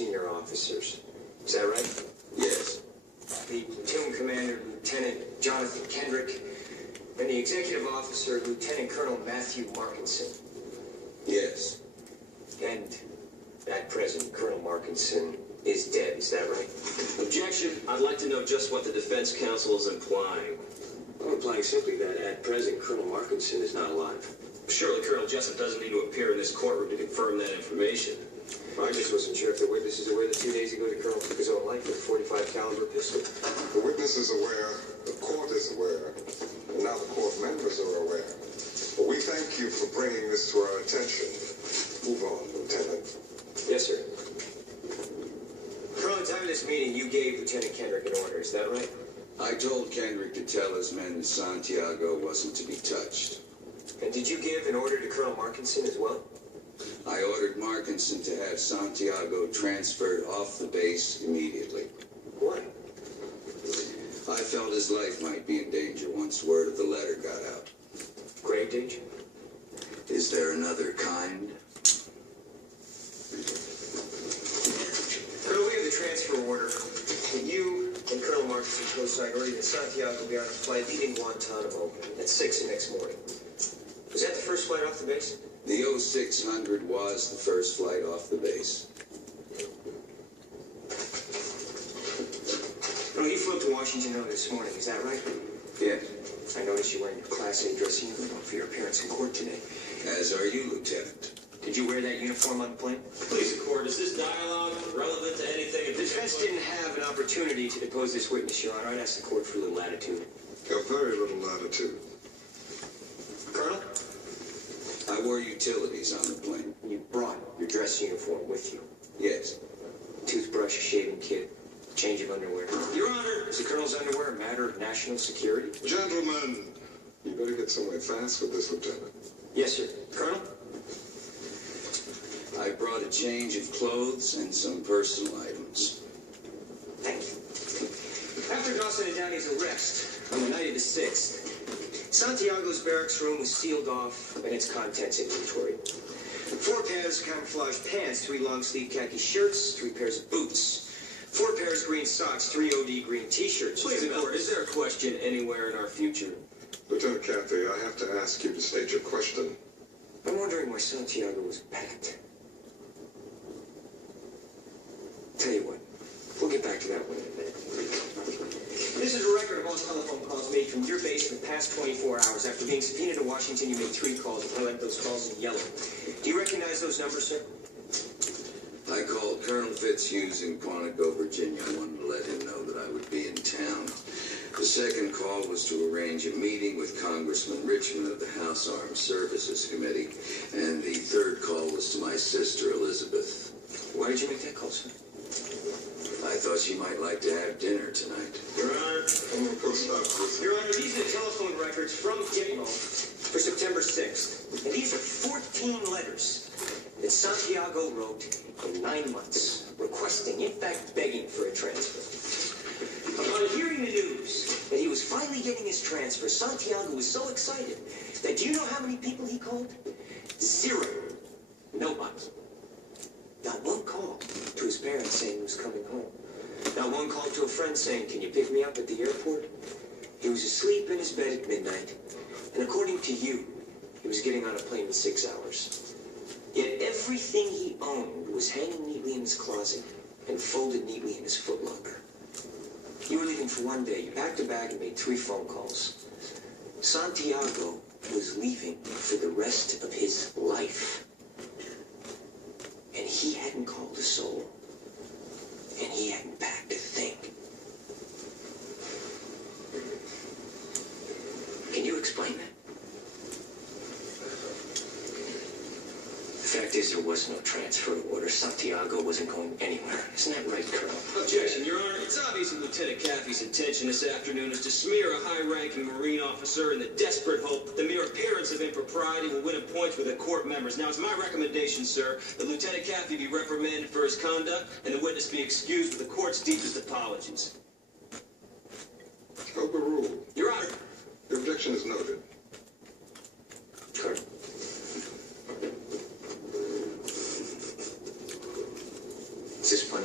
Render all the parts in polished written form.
senior officers. Is that right? Yes. The platoon commander, Lieutenant Jonathan Kendrick, and the executive officer, Lieutenant Colonel Matthew Markinson. Yes. And at present, Colonel Markinson is dead. Is that right? Objection. I'd like to know just what the defense counsel is implying. I'm implying simply that at present, Colonel Markinson is not alive. Surely Colonel Jessup doesn't need to appear in this courtroom to confirm that information. Well, I just wasn't sure if the witness is aware that 2 days ago the colonel took his own life with a .45 caliber pistol. The witness is aware, the court is aware, and now the court members are aware. But we thank you for bringing this to our attention. Move on, Lieutenant. Yes, sir. Colonel, at the time of this meeting, you gave Lieutenant Kendrick an order. Is that right? I told Kendrick to tell his men that Santiago wasn't to be touched. And did you give an order to Colonel Markinson as well? I ordered Markinson to have Santiago transferred off the base immediately. Why? I felt his life might be in danger once word of the letter got out. Grave danger? Is there another kind? Colonel, we have the transfer order. That you and Colonel Markinson co-signed ordering that Santiago will be on a flight leaving Guantanamo at 6 the next morning. Was that the first flight off the base? The 0600 was the first flight off the base. Colonel, you flew up to Washington early this morning. Is that right? Yes. I noticed you wearing your Class A dress uniform for your appearance in court today. As are you, Lieutenant. Did you wear that uniform on the plane? Please, the court, is this dialogue relevant to anything? The defense didn't have an opportunity to depose this witness, Your Honor. I'd ask the court for a little latitude. A very little latitude. Colonel? I wore utilities on the plane. You brought your dress uniform with you. Yes. Toothbrush, a shaving kit, change of underwear. Your Honor! Is the colonel's underwear a matter of national security? Gentlemen, you better get somewhere fast with this, Lieutenant. Yes, sir. Colonel? I brought a change of clothes and some personal items. Thank you. After Dawson and Downey's arrest on the night of the 6th, Santiago's barracks room was sealed off and its contents inventoried. 4 pairs of camouflage pants, 3 long-sleeve khaki shirts, 3 pairs of boots, 4 pairs of green socks, 3 OD green t-shirts. Please, the court, is there a question anywhere in our future? Lieutenant Cathy, I have to ask you to state your question. I'm wondering why Santiago was packed. Tell you what, we'll get back to that one in a minute. This is a record of all telephone calls made from your base in the past 24 hours. After being subpoenaed to Washington, you made 3 calls and highlighted those calls in yellow. Do you recognize those numbers, sir? I called Colonel Fitzhughes in Quantico, Virginia. I wanted to let him know that I would be in town. The second call was to arrange a meeting with Congressman Richmond of the House Armed Services Committee. And the third call was to my sister, Elizabeth. Why did you make that call, sir? I thought she might like to have dinner tonight. Your Honor! Go stop this. Your Honor, these are telephone records from Gitmo for September 6th. And these are 14 letters that Santiago wrote in 9 months, requesting, in fact, begging for a transfer. Upon hearing the news that he was finally getting his transfer, Santiago was so excited that do you know how many people he called? 0. Nobody. Not one call to his parents saying he was coming home. Not one call to a friend saying, can you pick me up at the airport? He was asleep in his bed at midnight. And according to you, he was getting on a plane in 6 hours. Yet everything he owned was hanging neatly in his closet and folded neatly in his footlocker. You were leaving for 1 day. You packed a bag and made 3 phone calls. Santiago was leaving for the rest of his life. And he hadn't called a soul. And he hadn't packed a thing. Can you explain that? The fact is, there was no transfer order. Santiago wasn't going anywhere. Isn't that right, Colonel? Objection, Your Honor. It's obvious that Lieutenant Cathy's intention this afternoon is to smear a high-ranking Marine officer in the desperate hope that the mere appearance of impropriety will win him points with the court members. Now, it's my recommendation, sir, that Lieutenant Cathy be reprimanded for his conduct and the witness be excused with the court's deepest apologies. Overruled. Your Honor. The objection is noted. Colonel. Is this plan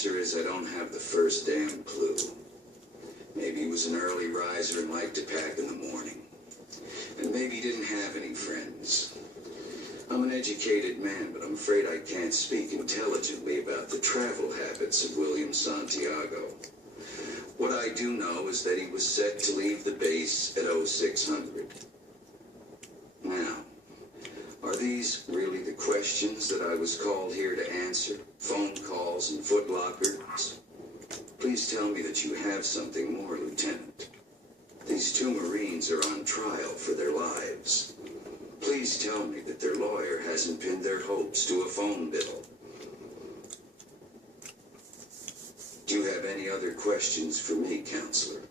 answer is I don't have the first damn clue. Maybe he was an early riser and liked to pack in the morning. And maybe he didn't have any friends. I'm an educated man, but I'm afraid I can't speak intelligently about the travel habits of William Santiago. What I do know is that he was set to leave the base at 0600. Now, are these really the questions that I was called here to answer? Phone calls and footlockers? Please tell me that you have something more, Lieutenant. These two Marines are on trial for their lives. Please tell me that their lawyer hasn't pinned their hopes to a phone bill. Do you have any other questions for me, Counselor?